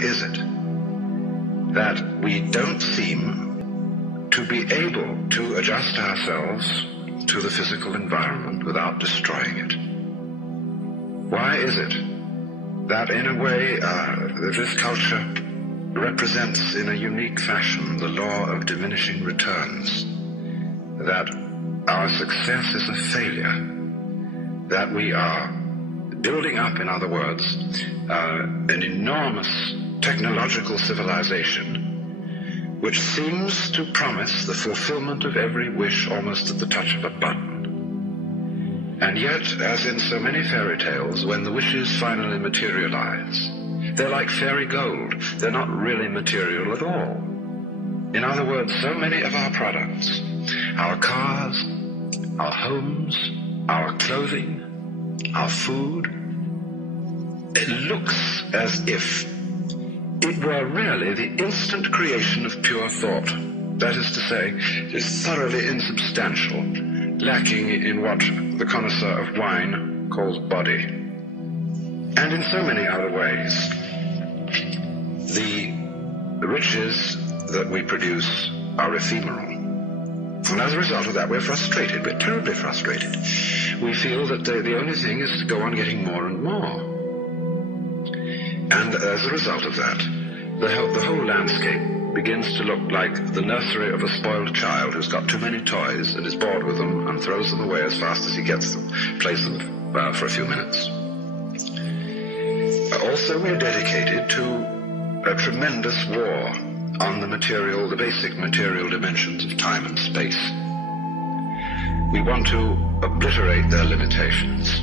is it that we don't seem to be able to adjust ourselves to the physical environment without destroying it? Why is it that in a way this culture represents in a unique fashion the law of diminishing returns, that our success is a failure, that we are building up, in other words, an enormous technological civilization which seems to promise the fulfillment of every wish almost at the touch of a button. And yet, as in so many fairy tales, when the wishes finally materialize, they're like fairy gold. They're not really material at all. In other words, so many of our products, our cars, our homes, our clothing, our food, it looks as if it were really the instant creation of pure thought. That is to say, it is thoroughly insubstantial, lacking in what the connoisseur of wine calls body. And in so many other ways, the riches that we produce are ephemeral. And as a result of that, we're frustrated. We're terribly frustrated. We feel that the only thing is to go on getting more and more. And as a result of that, the whole landscape begins to look like the nursery of a spoiled child who's got too many toys and is bored with them and throws them away as fast as he gets them, plays them for a few minutes. Also, we're dedicated to a tremendous war on the basic material dimensions of time and space. We want to obliterate their limitations.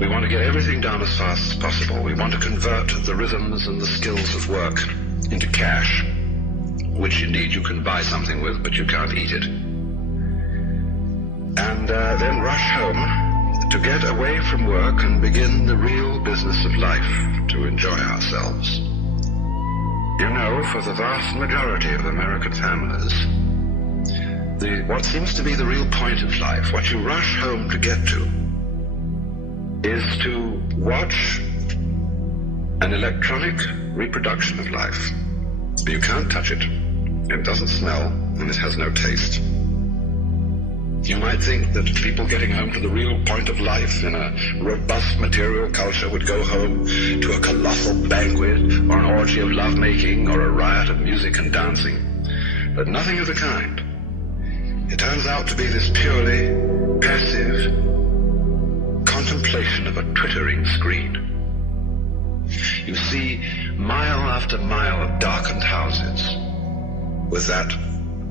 We want to get everything done as fast as possible. We want to convert the rhythms and the skills of work into cash, which indeed you can buy something with, but you can't eat it. And then rush home to get away from work and begin the real business of life, to enjoy ourselves. You know, for the vast majority of American families, what seems to be the real point of life, what you rush home to get to, is to watch an electronic reproduction of life. You can't touch it, it doesn't smell, and it has no taste. You might think that people getting home to the real point of life in a robust material culture would go home to a colossal banquet or an orgy of lovemaking or a riot of music and dancing. But nothing of the kind. It turns out to be this purely passive contemplation of a twittering screen. You see mile after mile of darkened houses with that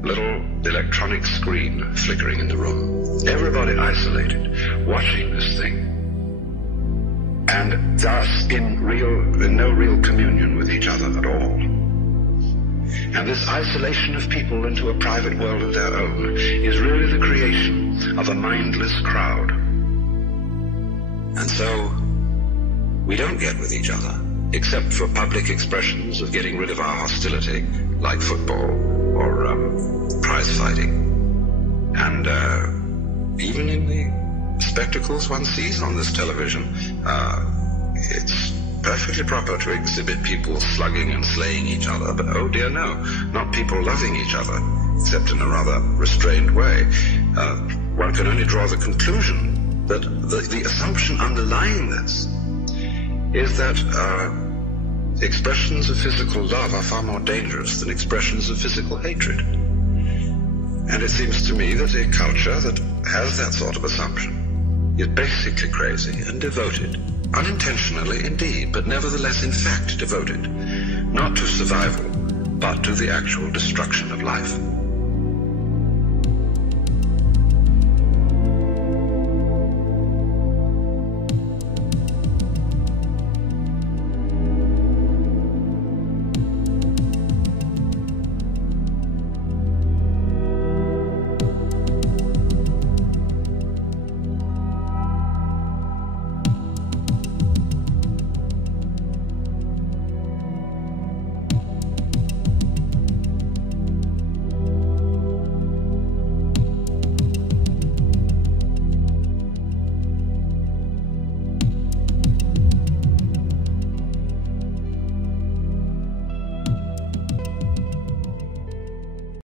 little electronic screen flickering in the room. Everybody isolated, watching this thing, and thus in no real communion with each other at all. And this isolation of people into a private world of their own is really the creation of a mindless crowd. And so we don't get with each other, except for public expressions of getting rid of our hostility, like football or prize fighting. And even in the spectacles one sees on this television, it's perfectly proper to exhibit people slugging and slaying each other, but oh dear no, not people loving each other, except in a rather restrained way. One can only draw the conclusion that the assumption underlying this is that expressions of physical love are far more dangerous than expressions of physical hatred. And it seems to me that a culture that has that sort of assumption is basically crazy and devoted, unintentionally indeed, but nevertheless in fact devoted, not to survival, but to the actual destruction of life.